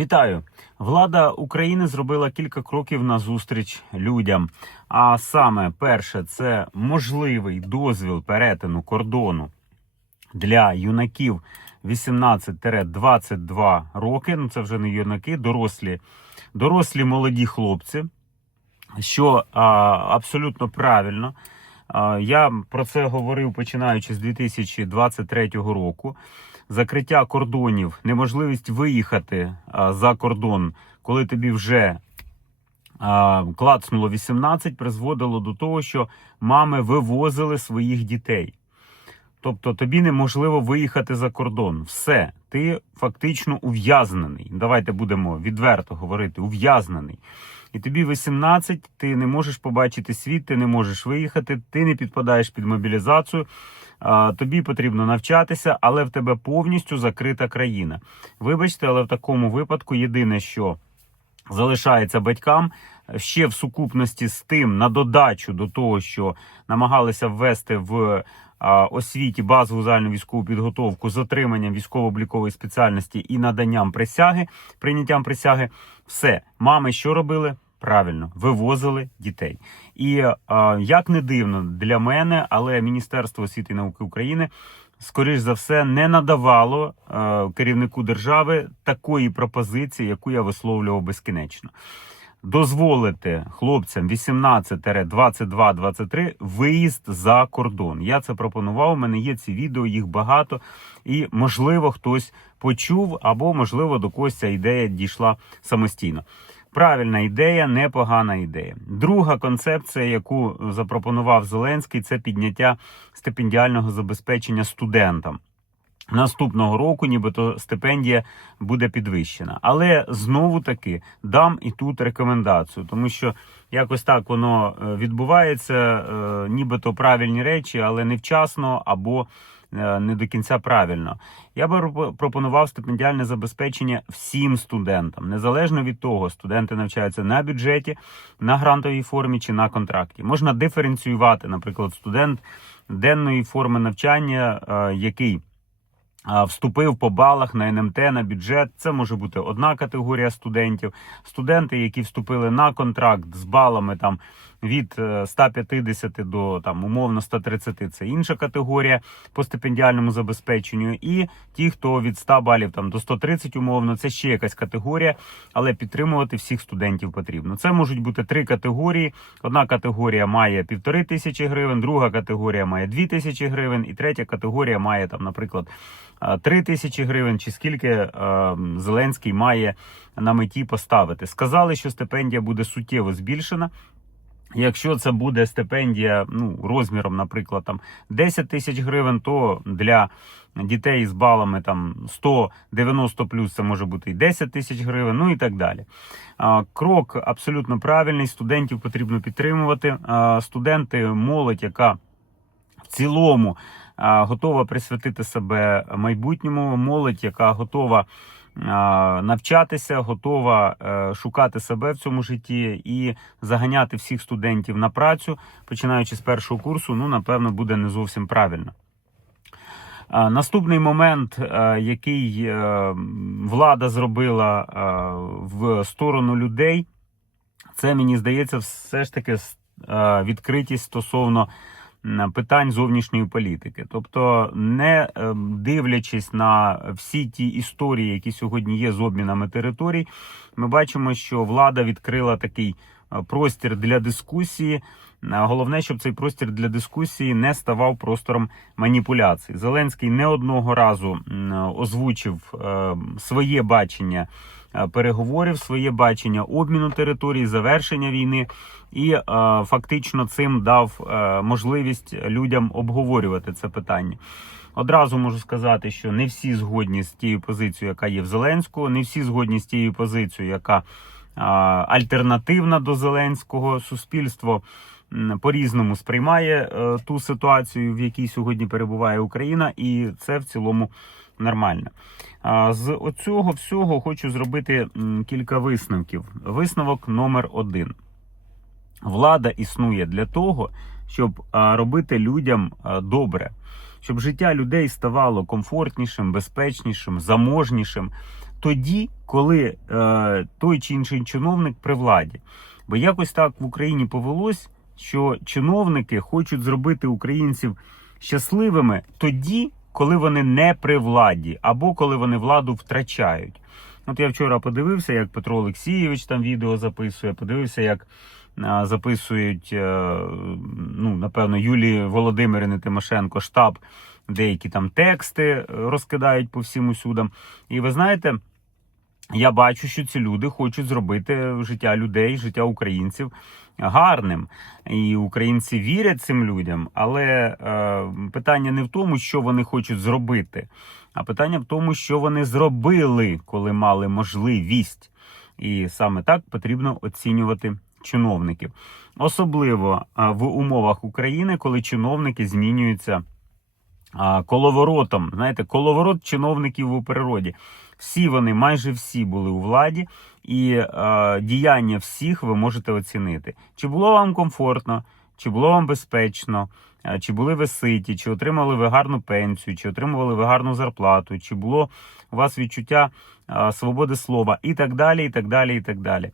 Вітаю! Влада України зробила кілька кроків на зустріч людям. А саме перше, це можливий дозвіл перетину кордону для юнаків 18-22 роки. Ну це вже не юнаки, дорослі, дорослі молоді хлопці. Що а, абсолютно правильно. А, Я про це говорив починаючи з 2023 року. Закриття кордонів, неможливість виїхати а, за кордон, коли тобі вже а, клацнуло 18, призводило до того, що мами вивозили своїх дітей. Тобто тобі неможливо виїхати за кордон. Все, ти фактично ув'язнений. Давайте будемо відверто говорити, ув'язнений. І тобі 18, ти не можеш побачити світ, ти не можеш виїхати, ти не підпадаєш під мобілізацію. Тобі потрібно навчатися, але в тебе повністю закрита країна. Вибачте, але в такому випадку єдине, що залишається батькам ще в сукупності з тим, на додачу до того, що намагалися ввести в освіті базову загальну військову підготовку з отриманням військово-облікової спеціальності і наданням присяги, прийняттям присяги, все мами що робили? Правильно, вивозили дітей. І як не дивно для мене, але Міністерство освіти і науки України, скоріш за все, не надавало е, керівнику держави такої пропозиції, яку я висловлював безкінечно. Дозволити хлопцям 18-22-23 виїзд за кордон. Я це пропонував. У мене є ці відео, їх багато, і можливо хтось почув, або можливо до когось ця ідея дійшла самостійно. Правильна ідея, непогана ідея. Друга концепція, яку запропонував Зеленський, це підняття стипендіального забезпечення студентам. Наступного року, нібито стипендія буде підвищена. Але знову таки дам і тут рекомендацію, тому що якось так воно е, відбувається, е, нібито правильні речі, але невчасно або е, не до кінця правильно. Я би пропонував стипендіальне забезпечення всім студентам, незалежно від того, студенти навчаються на бюджеті, на грантовій формі чи на контракті. Можна диференціювати, наприклад, студент денної форми навчання, який Вступив по балах на НМТ, на бюджет. Це може бути одна категорія студентів. Студенти, які вступили на контракт з балами там від е, 150 до там умовно 130, це інша категорія по стипендіальному забезпеченню. І ті, хто від 100 балів там до 130 умовно, це ще якась категорія, але підтримувати всіх студентів потрібно. Це можуть бути три категорії. Одна категорія має півтори тисячі гривень, друга категорія має дві тисячі гривень, і третя категорія має там, наприклад, е, три тисячі гривень, чи скільки е, Зеленський має на меті поставити. Сказали, що стипендія буде суттєво збільшена. Якщо це буде стипендія ну, розміром, наприклад, там 10 тисяч гривень, то для дітей з балами там 190 плюс це може бути і 10 тисяч гривень, ну і так далі. Крок абсолютно правильний. Студентів потрібно підтримувати. Студенти, молодь, яка в цілому готова присвятити себе майбутньому, молодь, яка готова навчатися, готова е, шукати себе в цьому житті і заганяти всіх студентів на працю, починаючи з першого курсу, ну напевно буде не зовсім правильно. Наступний момент, е, який е, влада зробила в сторону людей, це мені здається, все ж таки відкритість стосовно питань зовнішньої політики. Тобто, не е, дивлячись на всі ті історії, які сьогодні є з обмінами територій, ми бачимо, що влада відкрила такий е, простір для дискусії. Е, Головне, щоб цей простір для дискусії не ставав простором маніпуляцій. Зеленський не одного разу озвучив е, своє бачення е, переговорів, своє бачення обміну територій, завершення війни, і е, фактично цим дав е, можливість людям обговорювати це питання. Одразу можу сказати, що не всі згодні з тією позицією, яка є в Зеленського, не всі згодні з тією позицією, яка а, альтернативна до Зеленського. Суспільство по-різному сприймає е, ту ситуацію, в якій сьогодні перебуває Україна, і це в цілому нормально. З оцього всього хочу зробити кілька висновків. Висновок номер один. Влада існує для того, щоб робити людям добре, щоб життя людей ставало комфортнішим, безпечнішим, заможнішим. тоді, коли е, той чи інший чиновник при владі. Бо якось так в Україні повелось, що чиновники хочуть зробити українців щасливими тоді, коли вони не при владі, або коли вони владу втрачають. От я вчора подивився, як Петро Олексійович там відео записує, подивився, як записують, е, ну, напевно, Юлії Володимирини Тимошенко штаб, деякі там тексти розкидають по всім усюдам. І ви знаєте, я бачу, що ці люди хочуть зробити життя людей, життя українців гарним. І українці вірять цим людям, але е, питання не в тому, що вони хочуть зробити, а питання в тому, що вони зробили, коли мали можливість. І саме так потрібно оцінювати чиновників, особливо а, в умовах України, коли чиновники змінюються коловоротом. Знаєте, коловорот чиновників у природі. Всі вони, майже всі були у владі, і е, діяння всіх ви можете оцінити. Чи було вам комфортно, чи було вам безпечно, е, чи були ви ситі, чи отримали ви гарну пенсію, чи отримували ви гарну зарплату, чи було у вас відчуття е, свободи слова, і так далі, і так далі, і так далі.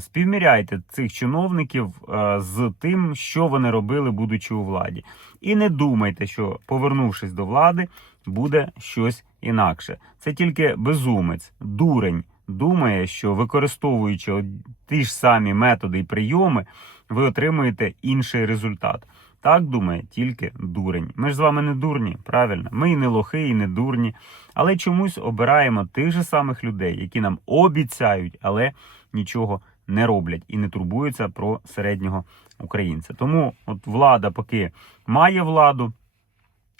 Співміряйте цих чиновників е, з тим, що вони робили, будучи у владі. І не думайте, що повернувшись до влади, буде щось інакше. Це тільки безумець, дурень думає, що використовуючи ті ж самі методи і прийоми, ви отримуєте інший результат. Так думає тільки дурень. Ми ж з вами не дурні, правильно? Ми і не лохи, і не дурні, але чомусь обираємо тих же самих людей, які нам обіцяють, але нічого не роблять і не турбуються про середнього українця. Тому от влада, поки має владу,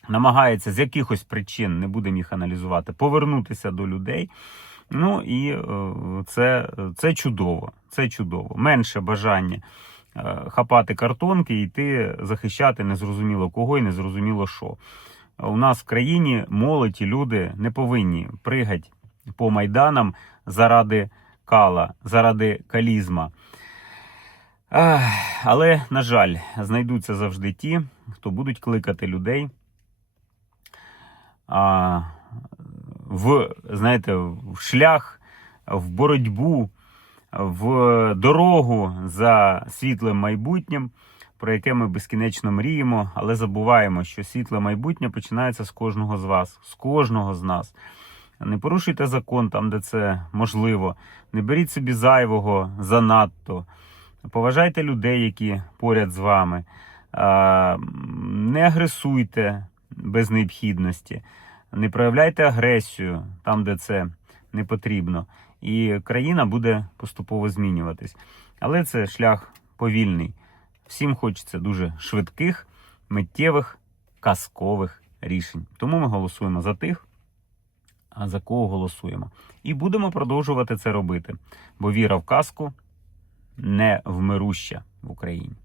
намагається з якихось причин, не будемо їх аналізувати, повернутися до людей. Ну і е, це, це чудово. Це чудово. Менше бажання е, хапати картонки і йти захищати незрозуміло кого і незрозуміло що. У нас в країні молодь і люди не повинні пригати по майданам заради кала, заради калізма. Але, на жаль, знайдуться завжди ті, хто будуть кликати людей в, знаєте, в шлях, в боротьбу, в дорогу за світлим майбутнім, про яке ми безкінечно мріємо, але забуваємо, що світле майбутнє починається з кожного з вас, з кожного з нас. Не порушуйте закон там, де це можливо. Не беріть собі зайвого занадто. Поважайте людей, які поряд з вами. Не агресуйте без необхідності. Не проявляйте агресію там, де це не потрібно. І країна буде поступово змінюватись. Але це шлях повільний. Всім хочеться дуже швидких, миттєвих, казкових рішень. Тому ми голосуємо за тих, за кого голосуємо. І будемо продовжувати це робити, бо віра в казку не вмируща в Україні.